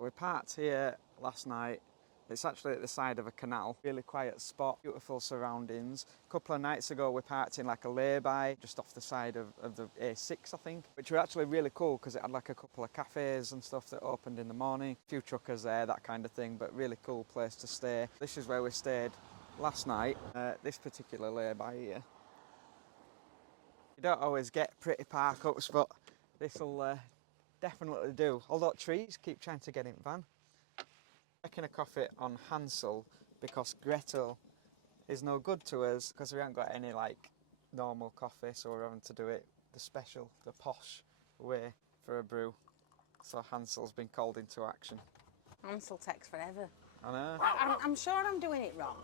We parked here last night. It's actually at the side of a canal, really quiet spot, beautiful surroundings. A couple of nights ago we parked in like a lay-by just off the side of the A6 I think, which were actually really cool because it had like a couple of cafes and stuff that opened in the morning. A few truckers there, that kind of thing, but really cool place to stay. This is where we stayed last night, this particular lay-by here. You don't always get pretty park-ups, but this'll definitely do. Although trees keep trying to get in van. Making a coffee on Hansel because Gretel is no good to us because we haven't got any like normal coffee, so we're having to do it the special, the posh way for a brew. So Hansel's been called into action. Hansel takes forever. I know. I'm sure I'm doing it wrong.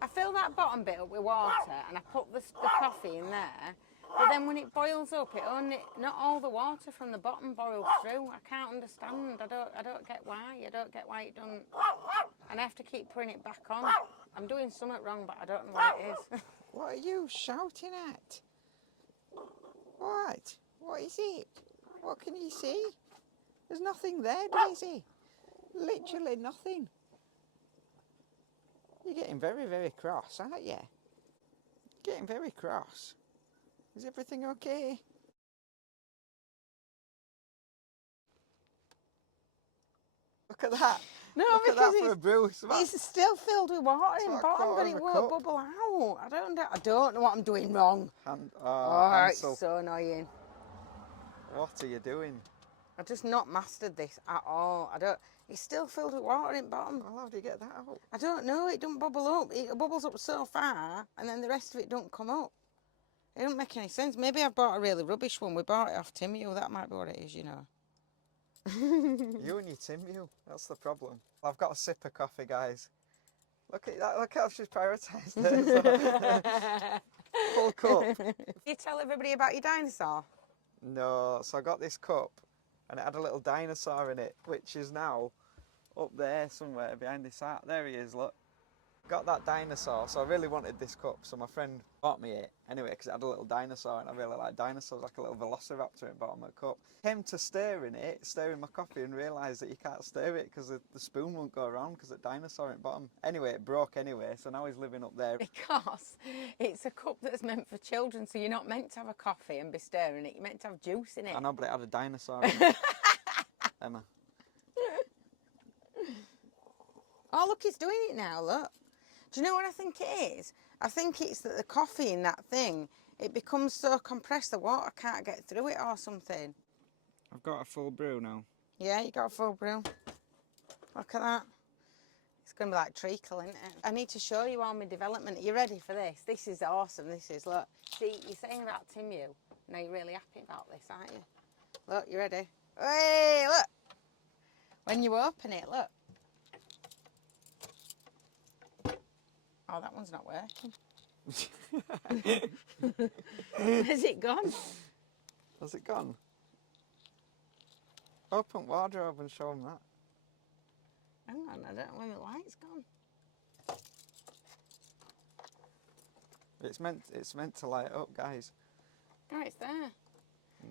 I fill that bottom bit up with water and I put the coffee in there, but then when it boils up, not all the water from the bottom boils through. I can't understand. I don't get why. I don't get why it doesn't. And I have to keep putting it back on. I'm doing something wrong, but I don't know what it is. What are you shouting at? What? What is it? What can you see? There's nothing there, Daisy. Literally nothing. You're getting very, very cross, aren't you? Getting very cross. Is everything okay? Look at that. No, Look at because that for a brew. it's still filled with water in bottom, but it won't bubble out. I don't know what I'm doing wrong. It's so annoying. What are you doing? I've just not mastered this at all. It's still filled with water in bottom. Well, how do you get that out? I don't know. It don't bubble up. It bubbles up so far, and then the rest of it don't come up. It don't make any sense. Maybe I've bought a really rubbish one. We bought it off Timu. That might be what it is, you know. You and your Timu. That's the problem. I've got a sip of coffee, guys. Look at that. Look how she's prioritised it. Full cup. You tell everybody about your dinosaur? No. So I got this cup, and it had a little dinosaur in it, which is now up there somewhere behind this art. There he is, look. Got that dinosaur, so I really wanted this cup, so my friend bought me it anyway because it had a little dinosaur, and I really like dinosaurs, like a little velociraptor at the bottom of the cup. Came to stir in it, stirring my coffee, and realised that you can't stir it because the spoon won't go around because the dinosaur at the bottom. Anyway, it broke anyway, so now he's living up there. Because it's a cup that's meant for children, so you're not meant to have a coffee and be stirring it, you're meant to have juice in it. I know, but it had a dinosaur in it. Emma. Oh, look, it's doing it now, look. Do you know what I think it is? I think it's that the coffee in that thing, it becomes so compressed the water can't get through it or something. I've got a full brew now. Yeah, you got a full brew. Look at that. It's going to be like treacle, isn't it? I need to show you all my development. Are you ready for this? This is awesome. This is, look. See, you're saying about Timu. Now you're really happy about this, aren't you? Look, you ready? Hey, look. When you open it, look. Oh, that one's not working. Has it gone? Has it gone? Open wardrobe and show them that. Hang on, I don't know when the light's gone. It's meant to light up, guys. Oh, it's there.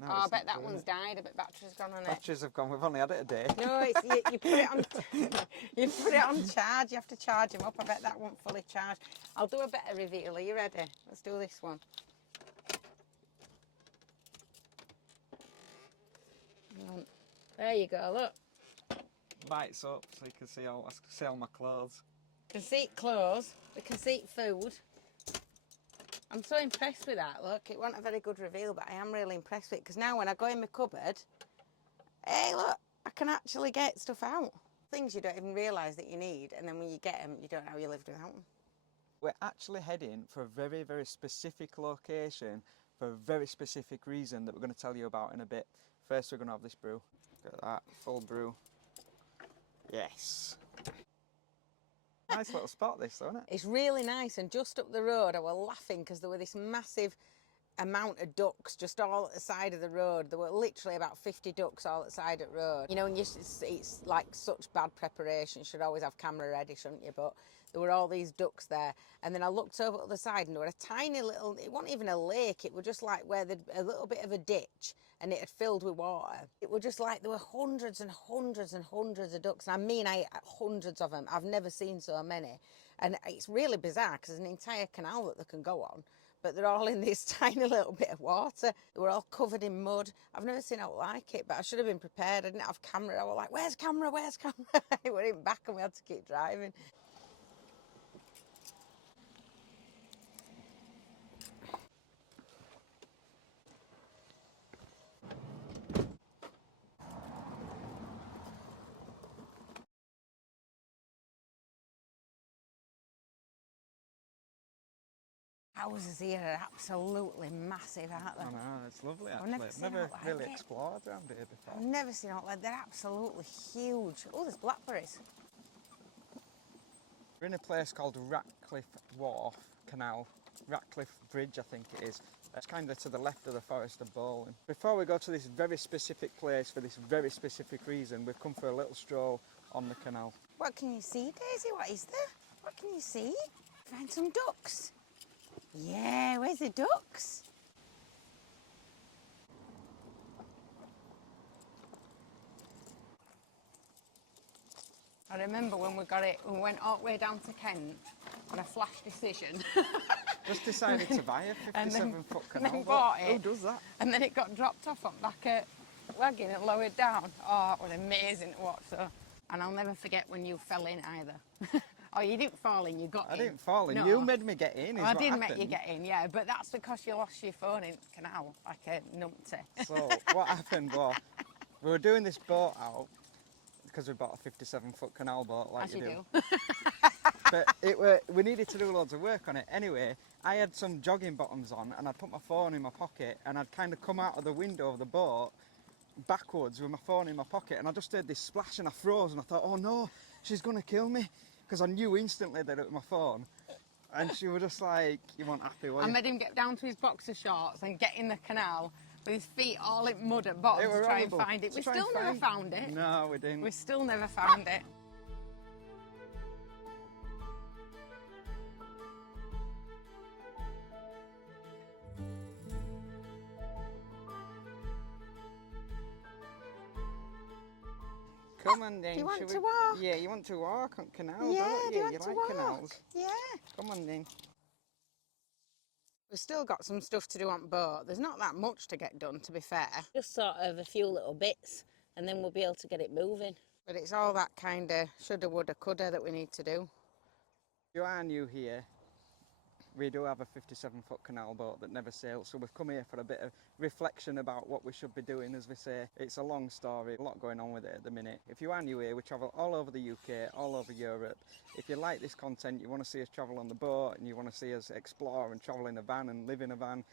No, I bet that one's died. I bet battery's gone on it. Batteries have gone. We've only had it a day. No, it's you put it on. You put it on charge. You have to charge them up. I bet that won't fully charge. I'll do a better reveal. Are you ready? Let's do this one. There you go. Look. Lights up so you can see all my clothes. You can see clothes. We can see food. I'm so impressed with that, look. It wasn't a very good reveal, but I am really impressed with it, because now when I go in my cupboard, hey, look, I can actually get stuff out. Things you don't even realise that you need, and then when you get them, you don't know how you lived without them. We're actually heading for a very, very specific location for a very specific reason that we're going to tell you about in a bit. First, we're going to have this brew. Look at that, full brew. Yes. Nice little spot this, though, isn't it? It's really nice, and just up the road I was laughing because there were this massive amount of ducks just all at the side of the road. There were literally about 50 ducks all at the side of the road. You know, and it's like such bad preparation. You should always have camera ready, shouldn't you? But there were all these ducks there. And then I looked over to the side and there were a tiny little, it wasn't even a lake, it was just like where a little bit of a ditch and it had filled with water. It was just like there were hundreds and hundreds and hundreds of ducks. I mean, hundreds of them. I've never seen so many. And it's really bizarre because there's an entire canal that they can go on, but they're all in this tiny little bit of water. They were all covered in mud. I've never seen out like it, but I should have been prepared. I didn't have camera. I was like, where's camera? Where's camera? It went back and we had to keep driving. Houses here are absolutely massive, aren't they? I know, it's lovely actually. I've never really explored around here before. I've never seen out like they're absolutely huge. Oh, there's blackberries. We're in a place called Ratcliffe Wharf Canal, Ratcliffe Bridge I think it is. It's kind of to the left of the Forest of Bowling. Before we go to this very specific place for this very specific reason, we've come for a little stroll on the canal. What can you see, Daisy? What is there? What can you see? Find some ducks. Yeah, where's the ducks? I remember when we got it, we went all the way down to Kent on a flash decision. Just decided to buy a 57-foot canal. And then bought it. Who does that? And then it got dropped off on back at wagon and lowered down. Oh, it was amazing to watch though. And I'll never forget when you fell in either. Oh, you didn't fall in, you got in. I didn't fall in. No. You made me get in. I did make you get in, yeah, but that's because you lost your phone in the canal, like a numpty. So what happened was, we were doing this boat out because we bought a 57-foot canal boat, like As you you do. But we needed to do loads of work on it. Anyway, I had some jogging bottoms on, and I'd put my phone in my pocket, and I'd kind of come out of the window of the boat backwards with my phone in my pocket, and I just heard this splash, and I froze, and I thought, oh no, she's going to kill me. Because I knew instantly that it was my phone. And she was just like, you weren't happy, were you? I made him get down to his boxer shorts and get in the canal with his feet all in mud at bottom to try and find it. We still never found it. No, we didn't. We still never found it. Come on then. Do you want to walk? Yeah, you want to walk on canals, Yeah, don't do you you? want to like walk? canals. Yeah. Come on then. We've still got some stuff to do on boat. There's not that much to get done, to be fair. Just sort of a few little bits, and then we'll be able to get it moving. But it's all that kind of shoulda, woulda, coulda that we need to do. If you are new here, we do have a 57-foot canal boat that never sails, so we've come here for a bit of reflection about what we should be doing. As we say, it's a long story, a lot going on with it at the minute. If you are new here, we travel all over the UK, all over Europe. If you like this content, you want to see us travel on the boat and you want to see us explore and travel in a van and live in a van,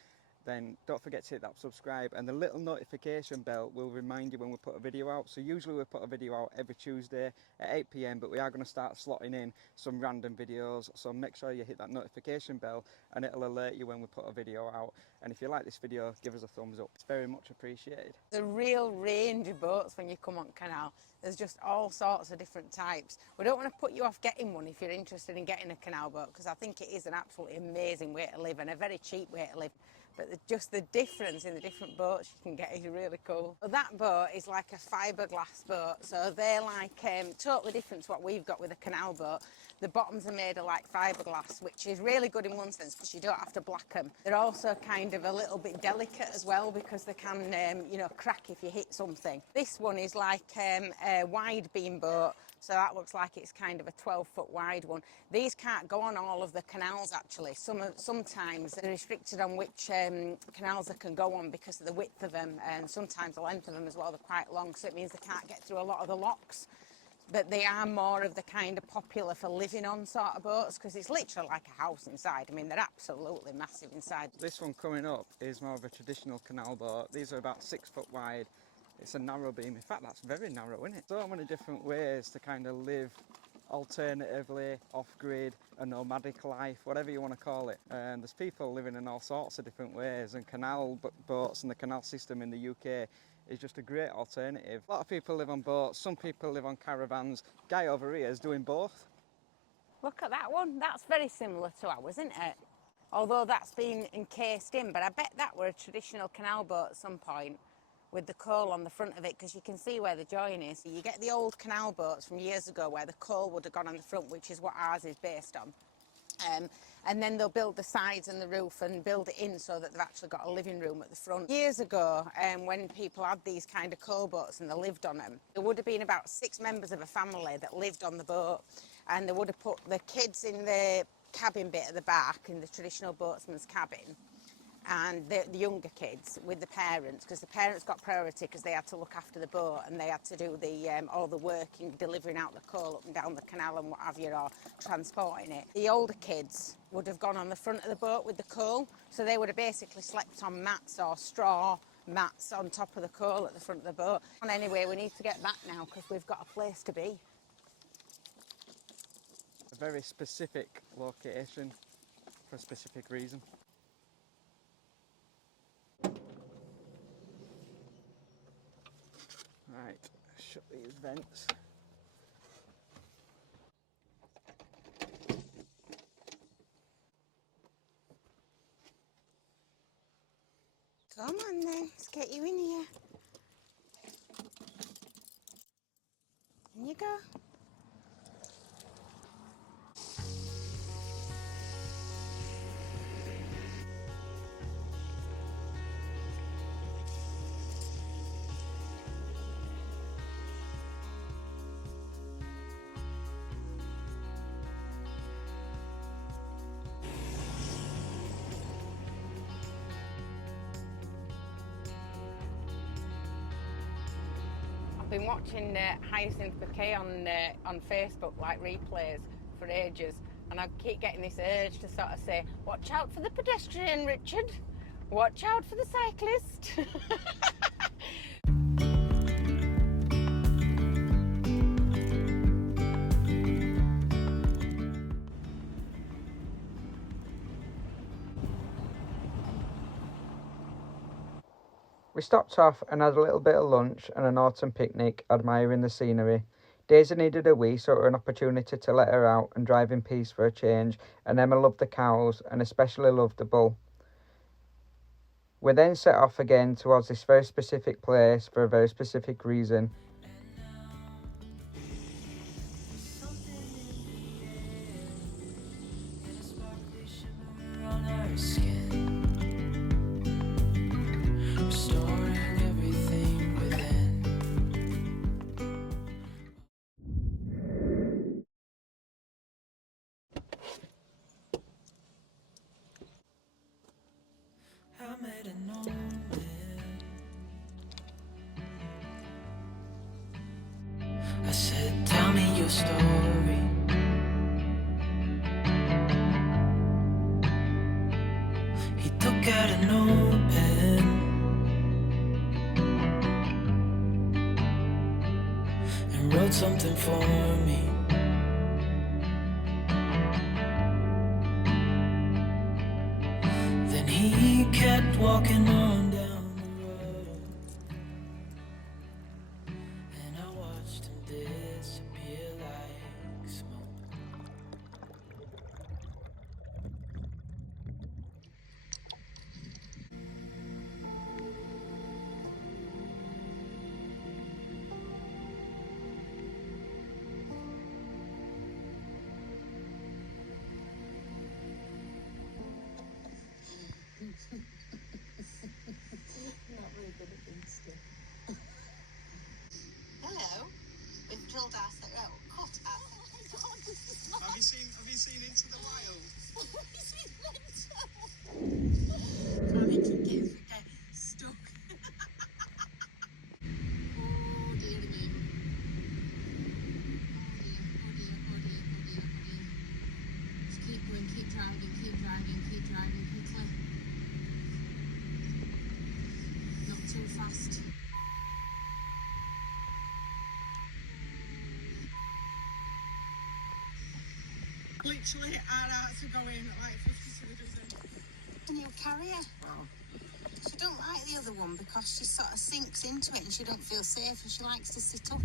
then don't forget to hit that subscribe, and the little notification bell will remind you when we put a video out. So usually we put a video out every Tuesday at 8 PM, but we are going to start slotting in some random videos, so make sure you hit that notification bell and it'll alert you when we put a video out. And if you like this video, give us a thumbs up, it's very much appreciated. There's a real range of boats when you come on canal. There's just all sorts of different types. We don't want to put you off getting one if you're interested in getting a canal boat, because I think it is an absolutely amazing way to live and a very cheap way to live. But just the difference in the different boats you can get is really cool. Well, that boat is like a fiberglass boat, so they're like totally different to what we've got with a canal boat. The bottoms are made of like fiberglass, which is really good in one sense because you don't have to black them. They're also kind of a little bit delicate as well because they can, you know, crack if you hit something. This one is like a wide beam boat, so that looks like it's kind of a 12-foot wide one. These can't go on all of the canals actually. Sometimes they're restricted on which canals they can go on because of the width of them, and sometimes the length of them as well. They're quite long, so it means they can't get through a lot of the locks. But they are more of the kind of popular for living on sort of boats because it's literally like a house inside. I mean, they're absolutely massive inside. This one coming up is more of a traditional canal boat. These are about 6 foot wide. It's a narrow beam. In fact, that's very narrow, isn't it? So many different ways to kind of live alternatively off-grid, a nomadic life, whatever you want to call it. And there's people living in all sorts of different ways, and canal boats and the canal system in the UK is just a great alternative. A lot of people live on boats, some people live on caravans. Guy over here is doing both. Look at that one. That's very similar to ours, isn't it? Although that's been encased in, but I bet that were a traditional canal boat at some point with the coal on the front of it, because you can see where the join is. You get the old canal boats from years ago where the coal would have gone on the front, which is what ours is based on. And then they'll build the sides and the roof and build it in so that they've actually got a living room at the front. Years ago, when people had these kind of coal boats and they lived on them, there would have been about 6 members of a family that lived on the boat, and they would have put the kids in the cabin bit at the back, in the traditional boatsman's cabin, and the younger kids with the parents, because the parents got priority because they had to look after the boat and they had to do all the working, delivering out the coal up and down the canal and what have you, or transporting it. The older kids would have gone on the front of the boat with the coal, so they would have basically slept on mats or straw mats on top of the coal at the front of the boat. And anyway, we need to get back now because we've got a place to be. A very specific location for a specific reason. Right, shut these vents. Come on then, let's get you in here. In you go. I've been watching Hyacinth Bouquet on Facebook, like replays, for ages, and I keep getting this urge to sort of say, watch out for the pedestrian, Richard. Watch out for the cyclist. We stopped off and had a little bit of lunch and an autumn picnic, admiring the scenery. Daisy needed a wee, so it was an opportunity to let her out and drive in peace for a change, and Emma loved the cows and especially loved the bull. We then set off again towards this very specific place for a very specific reason. I said, tell me your story. He took out a notepad and wrote something for me. Then he kept walking on down the road, and I watched him disappear like smoke. Not very good at being still. Hello. We've drilled our cut our Have you seen Into the Wild? Can't it keep getting stuck? Oh dear me. Oh dear. Just keep going, keep driving quickly. Not too fast. Literally, our hearts are going like 50 to the dozen. And you'll carry her. Wow. She don't like the other one because she sort of sinks into it and she don't feel safe and she likes to sit up.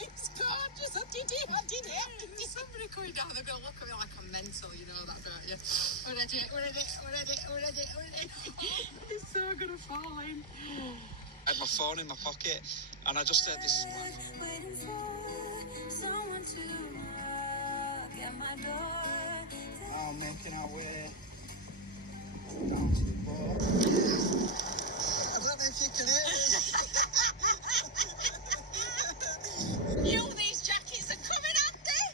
It's gorgeous. I did it. Somebody coming down, they're going to look at me like I'm mental, you know that, don't you? We're at it. It's so going to fall in. I had my phone in my pocket and I just heard this splash. Waiting for someone to knock at my door. Now making our way down to the boat. I don't know if you can hear this. You, these jackets are coming handy.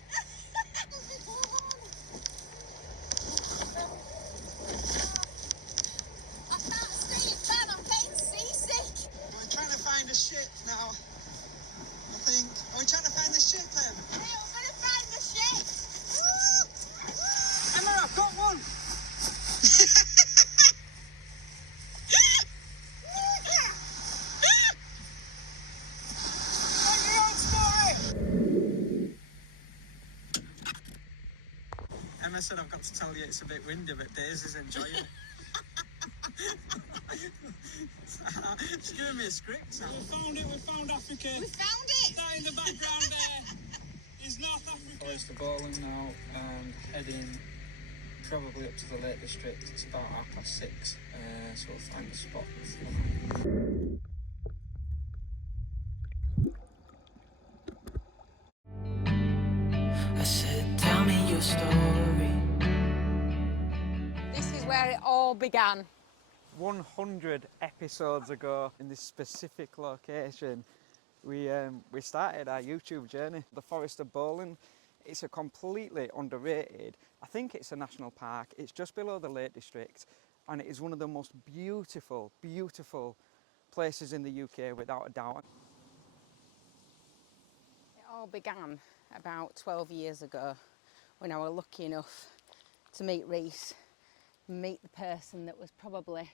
I can't sleep, man. I'm getting seasick. We're trying to find a ship now, I think. Are we trying to find the ship, Em? Hey, we're going to find the ship. Emma, I've got one! On your own story! Emma said I've got to tell you it's a bit windy, but Daisy's enjoying it. She's giving me a script now. We found Africa. We found it. That in the background there is North Africa. Forest Bowling now and heading probably up to the Lake District. It's about 6:30, so we'll find a spot. I said, tell me your story. This is where it all began. 100 episodes ago in this specific location, we started our YouTube journey. The Forest of Bowling, it's a completely underrated, I think it's a national park, it's just below the Lake District and it is one of the most beautiful, beautiful places in the UK without a doubt. It all began about 12 years ago when I was lucky enough to meet Reese, meet the person that was probably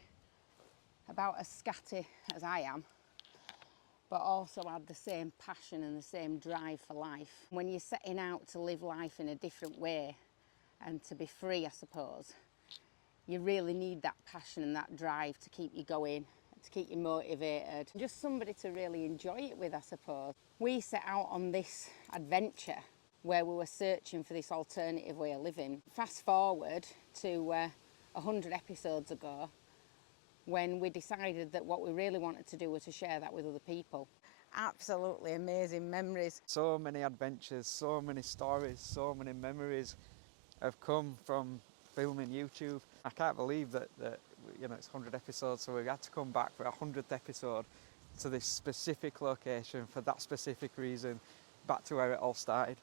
about as scatty as I am, but also had the same passion and the same drive for life. When you're setting out to live life in a different way and to be free, I suppose, you really need that passion and that drive to keep you going, to keep you motivated, just somebody to really enjoy it with, I suppose. We set out on this adventure where we were searching for this alternative way of living. Fast forward to 100 episodes ago, when we decided that what we really wanted to do was to share that with other people. Absolutely amazing memories. So many adventures, so many stories, so many memories have come from filming YouTube. I can't believe that you know, it's 100 episodes, so we had to come back for our 100th episode to this specific location for that specific reason, back to where it all started.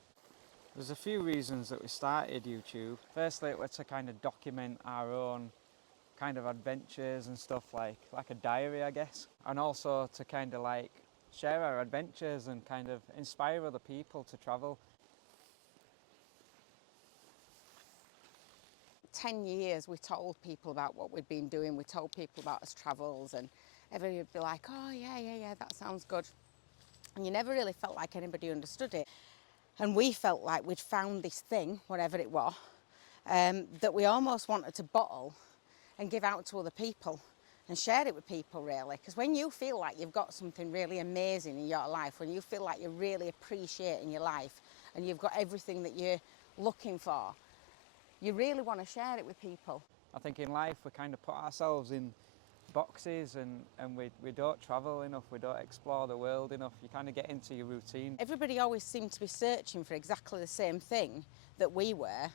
There's a few reasons that we started YouTube. Firstly, it was to kind of document our own kind of adventures and stuff, like a diary, I guess, and also to kind of like share our adventures and kind of inspire other people to travel. 10 years we told people about what we'd been doing, we told people about us travels, and everybody would be like, oh yeah, that sounds good. And you never really felt like anybody understood it. And we felt like we'd found this thing, whatever it was, that we almost wanted to bottle and give out to other people and share it with people, really. Because when you feel like you've got something really amazing in your life, when you feel like you're really appreciating your life and you've got everything that you're looking for, you really want to share it with people. I think in life we kind of put ourselves in boxes and we don't travel enough, we don't explore the world enough, you kind of get into your routine. Everybody always seemed to be searching for exactly the same thing that we were,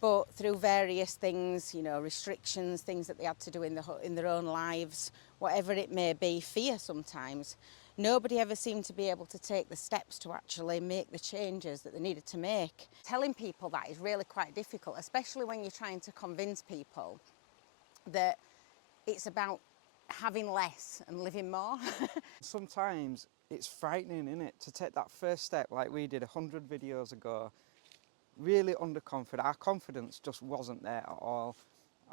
but through various things, you know, restrictions, things that they had to do in their own lives, whatever it may be, fear sometimes, nobody ever seemed to be able to take the steps to actually make the changes that they needed to make. Telling people that is really quite difficult, especially when you're trying to convince people that it's about having less and living more. Sometimes it's frightening, isn't it, to take that first step like we did 100 videos ago, really underconfident. Our confidence just wasn't there at all.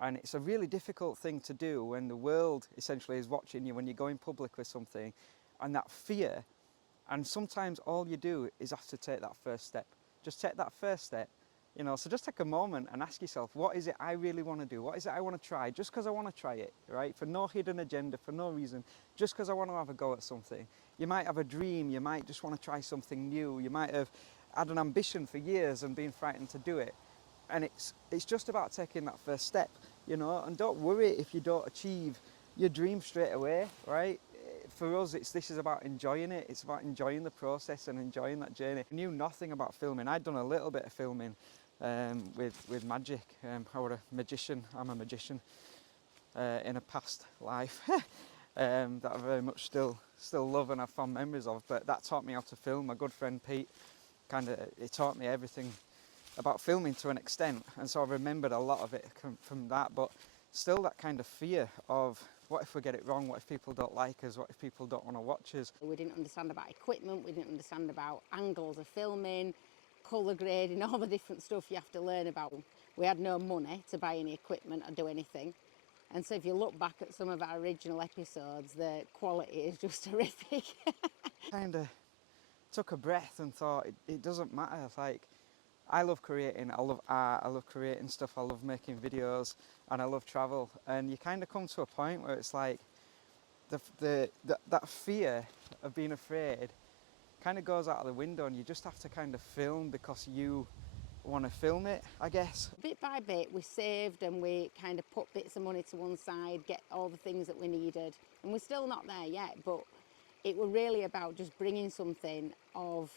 And it's a really difficult thing to do when the world essentially is watching you, when you go in public with something, and that fear And sometimes all you do is have to take that first step. Just take that first step, you know. So just take a moment and ask yourself, what is it I really want to do? What is it I want to try? Just because I want to try it, right? For no hidden agenda, for no reason, just because I want to have a go at something. You might have a dream, you might just want to try something new, you might have had an ambition for years and been frightened to do it. And it's just about taking that first step, you know, and don't worry if you don't achieve your dream straight away, right? For us, this is about enjoying it. It's about enjoying the process and enjoying that journey. I knew nothing about filming. I'd done a little bit of filming with magic. I was a magician. I'm a magician in a past life that I very much still love and have fond memories of. But that taught me how to film. My good friend Pete, he taught me everything about filming to an extent, and so I remembered a lot of it from that. But still, that kind of fear of, what if we get it wrong? What if people don't like us? What if people don't want to watch us? We didn't understand about equipment, we didn't understand about angles of filming, colour grading, all the different stuff you have to learn about. We had no money to buy any equipment or do anything. And so if you look back at some of our original episodes, the quality is just horrific. Kind of took a breath and thought, it doesn't matter. Like, I love creating, I love art, I love creating stuff, I love making videos, and I love travel. And you kind of come to a point where it's like, that fear of being afraid kind of goes out of the window, and you just have to kind of film because you want to film it, I guess. Bit by bit, we saved and we kind of put bits of money to one side, get all the things that we needed. And we're still not there yet, but it was really about just bringing something of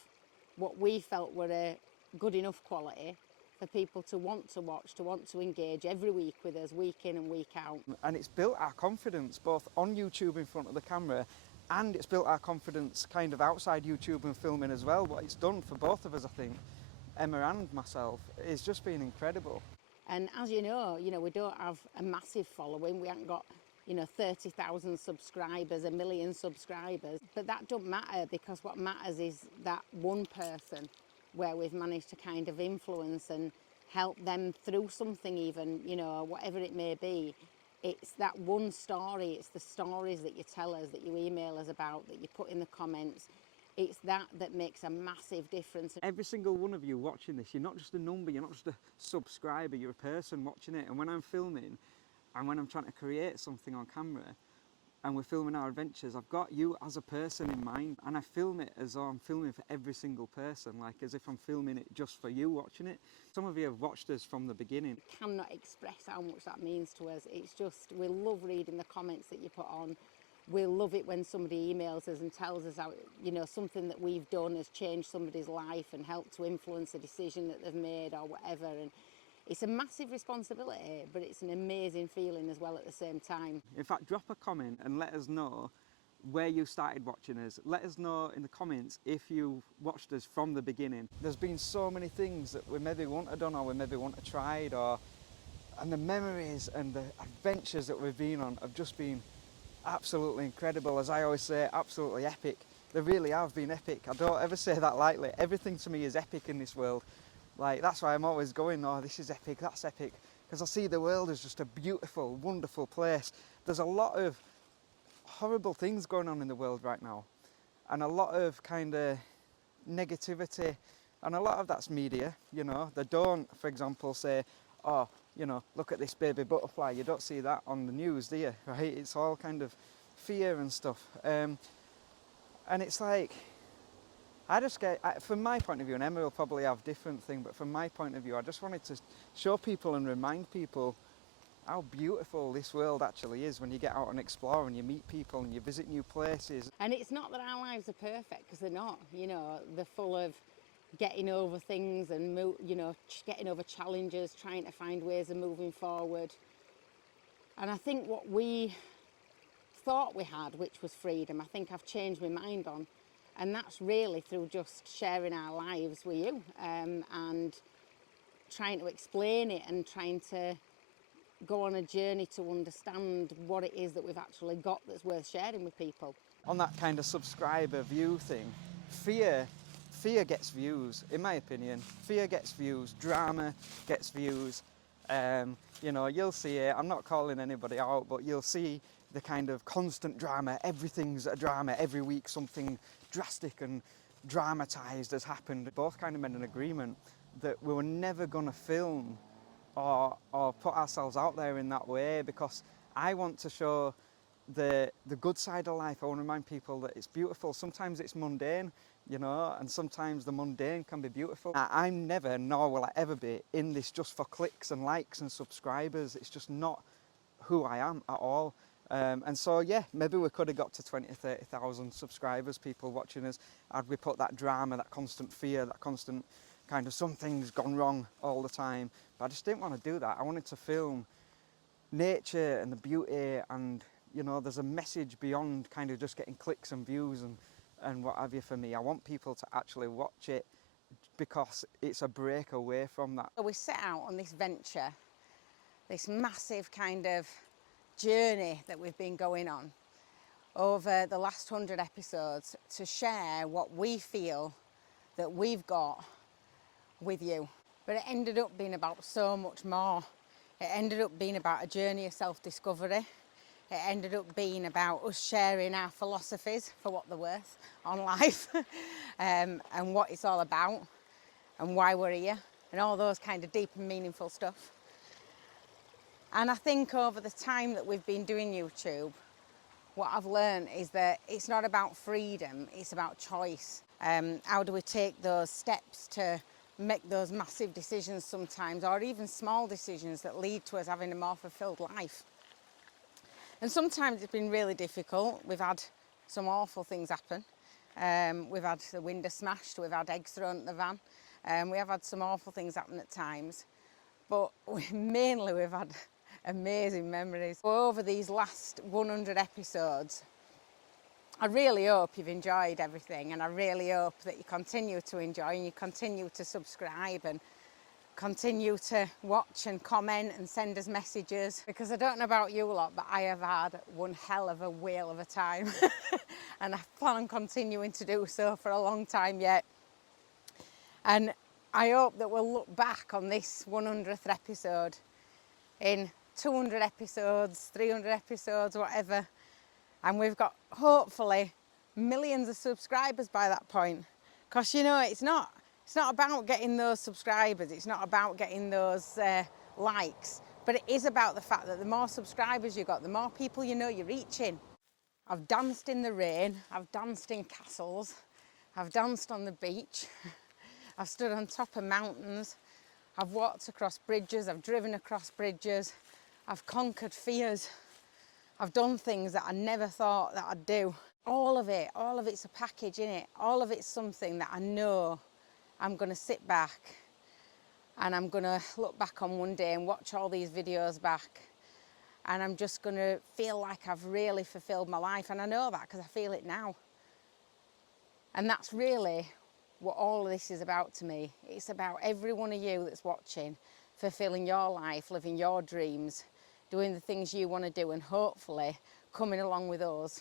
what we felt were a good enough quality for people to want to watch, to want to engage every week with us, week in and week out. And it's built our confidence both on YouTube in front of the camera, and it's built our confidence kind of outside YouTube and filming as well. What it's done for both of us, I think, Emma and myself, is just been incredible. And as you know, we don't have a massive following. We haven't got 30,000 subscribers, 1 million subscribers. But that doesn't matter, because what matters is that one person where we've managed to kind of influence and help them through something, even, whatever it may be. It's that one story, it's the stories that you tell us, that you email us about, that you put in the comments. It's that makes a massive difference. Every single one of you watching this, you're not just a number, you're not just a subscriber, you're a person watching it. And when I'm filming and when I'm trying to create something on camera and we're filming our adventures, I've got you as a person in mind, and I film it as though I'm filming for every single person, like as if I'm filming it just for you watching it. Some of you have watched us from the beginning. Cannot express how much that means to us. It's just, we love reading the comments that you put on. We love it when somebody emails us and tells us how, something that we've done has changed somebody's life and helped to influence a decision that they've made or whatever. And it's a massive responsibility, but it's an amazing feeling as well at the same time. In fact, drop a comment and let us know where you started watching us. Let us know in the comments if you watched us from the beginning. There's been so many things that we maybe wouldn't have done or we maybe wouldn't have tried, and the memories and the adventures that we've been on have just been absolutely incredible. As I always say, absolutely epic. They really have been epic. I don't ever say that lightly. Everything to me is epic in this world. Like, that's why I'm always going, oh, this is epic, that's epic, because I see the world as just a beautiful, wonderful place. There's a lot of horrible things going on in the world right now, and a lot of kind of negativity, and a lot of that's media. They don't, for example, say, oh, look at this baby butterfly. You don't see that on the news, do you? Right? It's all kind of fear and stuff, and it's like, from my point of view, and Emma will probably have different thing, but from my point of view, I just wanted to show people and remind people how beautiful this world actually is when you get out and explore and you meet people and you visit new places. And it's not that our lives are perfect, because they're not. They're full of getting over things and getting over challenges, trying to find ways of moving forward. And I think what we thought we had, which was freedom, I think I've changed my mind on. And that's really through just sharing our lives with you, and trying to explain it and trying to go on a journey to understand what it is that we've actually got that's worth sharing with people. On that kind of subscriber view thing, fear gets views, in my opinion. Fear gets views, drama gets views. You'll see it, I'm not calling anybody out, but you'll see the kind of constant drama. Everything's a drama. Every week something drastic and dramatised has happened. Both kind of made an agreement that we were never going to film or put ourselves out there in that way, because I want to show the good side of life. I want to remind people that it's beautiful. Sometimes it's mundane, you know, and sometimes the mundane can be beautiful. I'm never, nor will I ever be, in this just for clicks and likes and subscribers. It's just not who I am at all. And so, yeah, maybe we could have got to 20 or 30,000 subscribers, people watching us, had we put that drama, that constant fear, that constant kind of something's gone wrong all the time. But I just didn't want to do that. I wanted to film nature and the beauty, and, you know, there's a message beyond kind of just getting clicks and views and what have you for me. I want people to actually watch it because it's a break away from that. So we set out on this venture, this massive kind of journey that we've been going on over the last 100 episodes to share what we feel that we've got with you. But it ended up being about so much more. It ended up being about a journey of self-discovery. It ended up being about us sharing our philosophies, for what they're worth, on life and what it's all about and why we're here and all those kind of deep and meaningful stuff. And I think over the time that we've been doing YouTube, what I've learned is that it's not about freedom, it's about choice. How do we take those steps to make those massive decisions sometimes, or even small decisions that lead to us having a more fulfilled life? And sometimes it's been really difficult. We've had some awful things happen. We've had the window smashed, we've had eggs thrown at the van. We have had some awful things happen at times, but mainly we've had amazing memories. Over these last 100 episodes, I really hope you've enjoyed everything, and I really hope that you continue to enjoy and you continue to subscribe and continue to watch and comment and send us messages, because I don't know about you lot, but I have had one hell of a whale of a time and I plan on continuing to do so for a long time yet. And I hope that we'll look back on this 100th episode in 200 episodes, 300 episodes, whatever, and we've got hopefully millions of subscribers by that point. Because, you know, it's not about getting those subscribers, it's not about getting those likes, but it is about the fact that the more subscribers you've got, the more people you know you're reaching. I've danced in the rain, I've danced in castles, I've danced on the beach, I've stood on top of mountains, I've walked across bridges, I've driven across bridges, I've conquered fears, I've done things that I never thought that I'd do. All of it's a package, innit? All of it's something that I know I'm going to sit back and I'm going to look back on one day and watch all these videos back, and I'm just going to feel like I've really fulfilled my life. And I know that because I feel it now. And that's really what all of this is about to me. It's about every one of you that's watching, fulfilling your life, living your dreams, doing the things you want to do, and hopefully coming along with us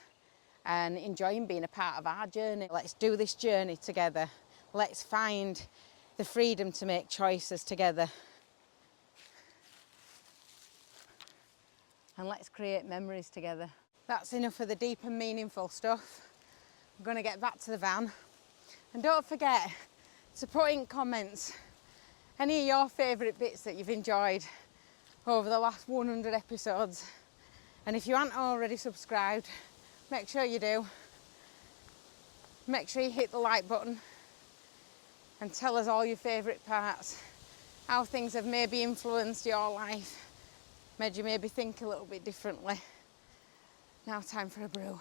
and enjoying being a part of our journey. Let's do this journey together. Let's find the freedom to make choices together. And let's create memories together. That's enough of the deep and meaningful stuff. I'm going to get back to the van. And don't forget to put in comments any of your favourite bits that you've enjoyed over the last 100 episodes. And if you aren't already subscribed, make sure you do. Make sure you hit the like button and tell us all your favourite parts, how things have maybe influenced your life, made you maybe think a little bit differently. Now time for a brew.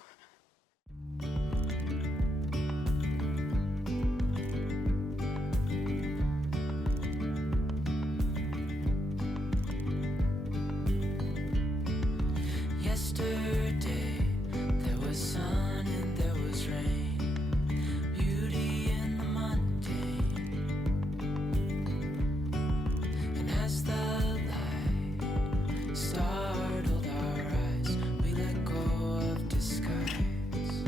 Yesterday there was sun and there was rain, beauty in the mundane. And as the light startled our eyes, we let go of disguise.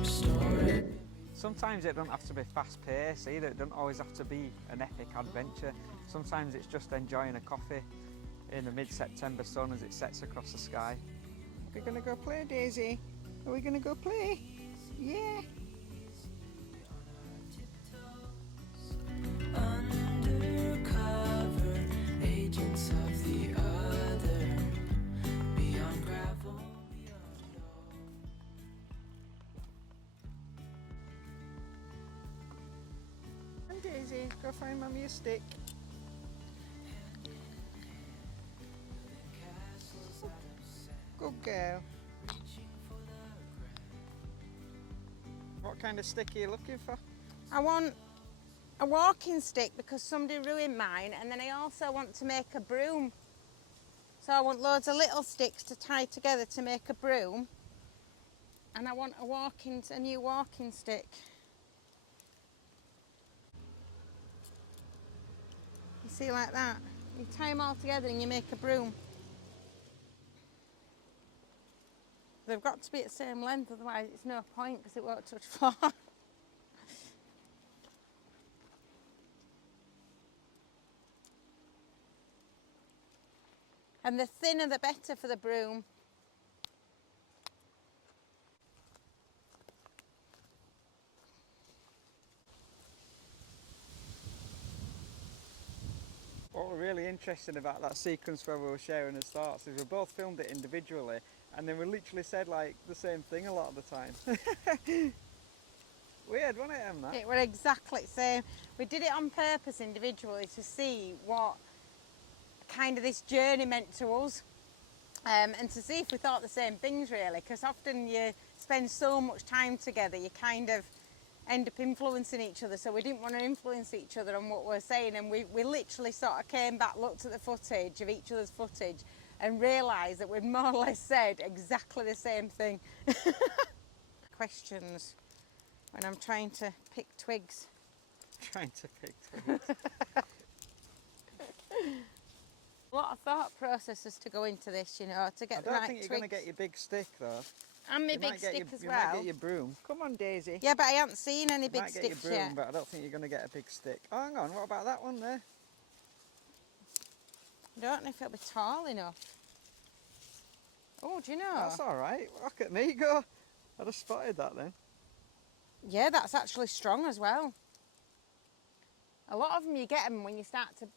restore it. Sometimes it doesn't have to be fast paced either, it doesn't always have to be an epic adventure. Sometimes it's just enjoying a coffee in the mid-September sun as it sets across the sky. We're gonna go play, Daisy. Are we gonna go play? Yeah. Undercover agents of the other, beyond gravel, beyond all. Hi Daisy, go find Mummy a stick. Good girl. What kind of stick are you looking for? I want a walking stick because somebody ruined mine, and then I also want to make a broom. So I want loads of little sticks to tie together to make a broom, and I want a new walking stick. You see, like that. You tie them all together and you make a broom. They've got to be at the same length, otherwise it's no point because it won't touch floor. And the thinner the better for the broom. What was really interesting about that sequence where we were sharing his thoughts is we both filmed it individually and then we literally said like the same thing a lot of the time. Weird, wasn't it, Em, that? It were exactly the same. We did it on purpose individually to see what kind of this journey meant to us, and to see if we thought the same things really, because often you spend so much time together you kind of end up influencing each other, so we didn't want to influence each other on what we're saying, and we literally sort of came back, looked at the footage of each other's footage and realised that we'd more or less said exactly the same thing. Questions when I'm trying to pick twigs. Trying to pick twigs. A lot of thought processes to go into this, you know, to I get the don't right think you're twigs. going to get your big stick though. And my You big might get stick your, as you might well. get your broom. Come on, Daisy. Yeah, but I haven't seen any You big might get your sticks broom, yet. but I don't think you're going to get a big stick. Oh, hang on, what about that one there? I don't know if it'll be tall enough. Oh, do you know? That's all right. Look at me go. I just spotted that then. Yeah, that's actually strong as well. A lot of them, you get them when you start to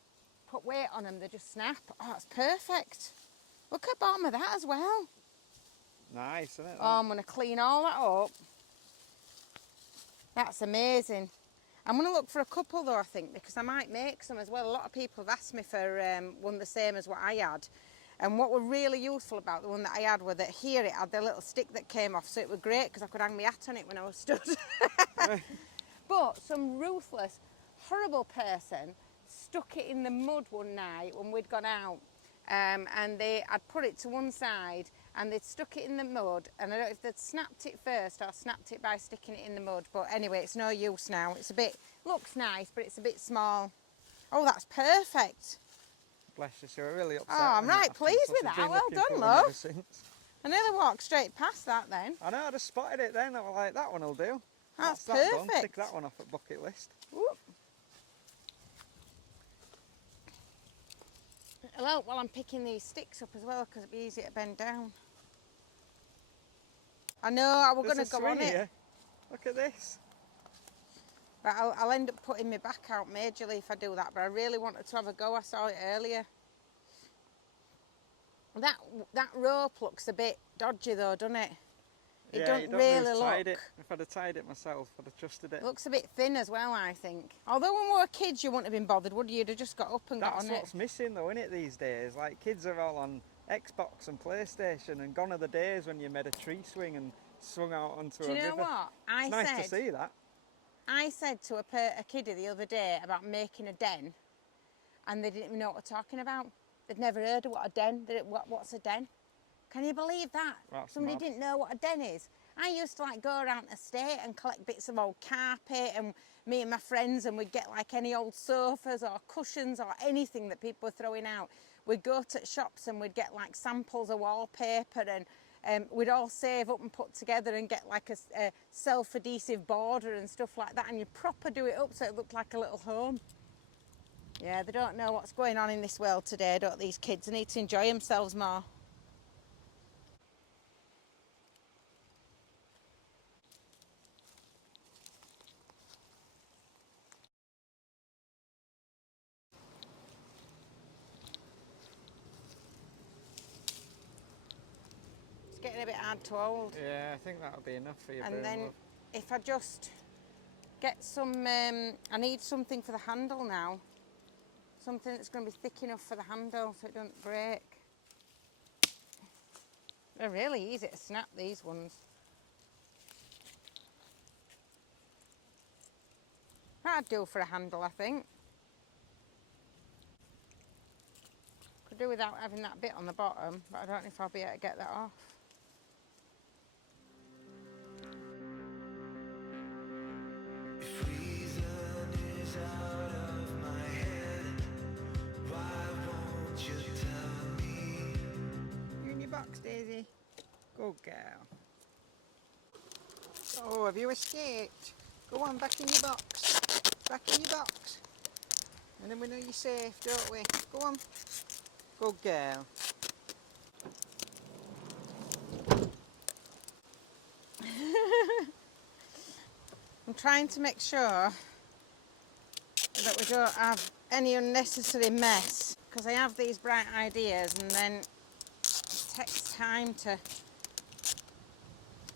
put weight on them, they just snap. Oh, that's perfect. Look at the bottom of that as well. Nice, isn't it? Oh, I'm going to clean all that up. That's amazing. I'm going to look for a couple though, I think, because I might make some as well. A lot of people have asked me for one the same as what I had. And what were really useful about the one that I had was that here it had the little stick that came off, so it was great because I could hang my hat on it when I was stood. But some ruthless, horrible person stuck it in the mud one night when we'd gone out, and I'd put it to one side and they'd stuck it in the mud, and I don't know if they'd snapped it first or snapped it by sticking it in the mud, but anyway, it's no use now. It's a bit, looks nice, but it's a bit small. Oh, that's perfect. Bless you, so we're really upset. Oh, I'm when that right happened, pleased because with we've that. been Well looking done, for one love. ever since. I nearly walked straight past that then. I know, I just spotted it then. I was like, that one will do. That's that done. perfect. Tick that one off at bucket list. Whoop. Well, while I'm picking these sticks up as well, because it'd be easy to bend down. I know I was going There's to a go on swing it, here. Look at this. but I'll end up putting my back out majorly if I do that, but I really wanted to have a go. I saw it earlier. That rope looks a bit dodgy though, doesn't it? It Yeah, don't you don't really really look. tied it. If I'd have tied it myself, I'd have trusted it. It looks a bit thin as well, I think. Although when we were kids, you wouldn't have been bothered, would you? You'd have just got up and got That's on it. what's missing though, innit, these days? Like, kids are all on Xbox and PlayStation, and gone are the days when you made a tree swing and swung out onto Do a you know river. what? It's nice to see that. I said to a kiddie the other day about making a den, and they didn't even know what we're talking about. They'd never heard of what a den. What's a den? Can you believe that? That's Somebody mad. didn't know what a den is. I used to like go around the estate and collect bits of old carpet, and me and my friends, and we'd get like any old sofas or cushions or anything that people were throwing out. We'd go to shops and we'd get like samples of wallpaper and we'd all save up and put together and get like a self-adhesive border and stuff like that, and you'd proper do it up so it looked like a little home. Yeah, they don't know what's going on in this world today, don't these kids? They need to enjoy themselves more. It's getting a bit hard to hold. Yeah, I think that'll be enough for you. And then if I just get some, I need something for the handle now. Something that's going to be thick enough for the handle so it doesn't break. They're really easy to snap, these ones. That'd do for a handle, I think. Could do without having that bit on the bottom, but I don't know if I'll be able to get that off. If reason is out of my head, why won't you tell me? You in your box, Daisy? Good girl. Oh, have you escaped? Go on, back in your box. Back in your box. And then we know you're safe, don't we? Go on. Good girl. I'm trying to make sure that we don't have any unnecessary mess, because I have these bright ideas and then it takes time to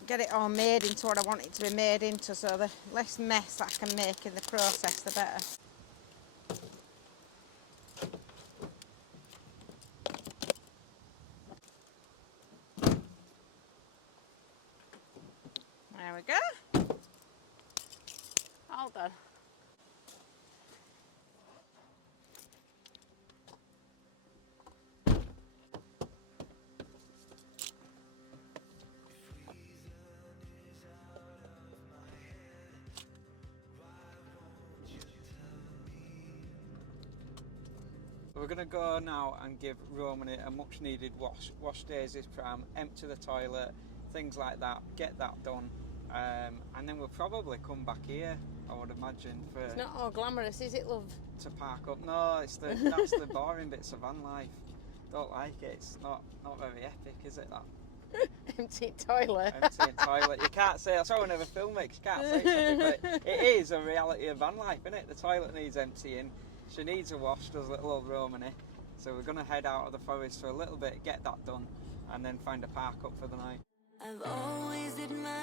get it all made into what I want it to be made into, so the less mess I can make in the process, the better. There we go. All done. We're going to go now and give Romany a much needed wash. Wash Daisy's pram, empty the toilet, things like that, get that done. And then we'll probably come back here, I would imagine, for It's not all glamorous, is it, love? to park up. No, it's that's the boring bits of van life. Don't like it. It's not very epic, is it, that? Empty toilet. Empty toilet. You can't say, that's why we never film it, 'cause you can't say something, but it is a reality of van life, isn't it? The toilet needs emptying. She needs a wash, does little old Romany. So we're going to head out of the forest for a little bit, get that done, and then find a park up for the night. I've always admired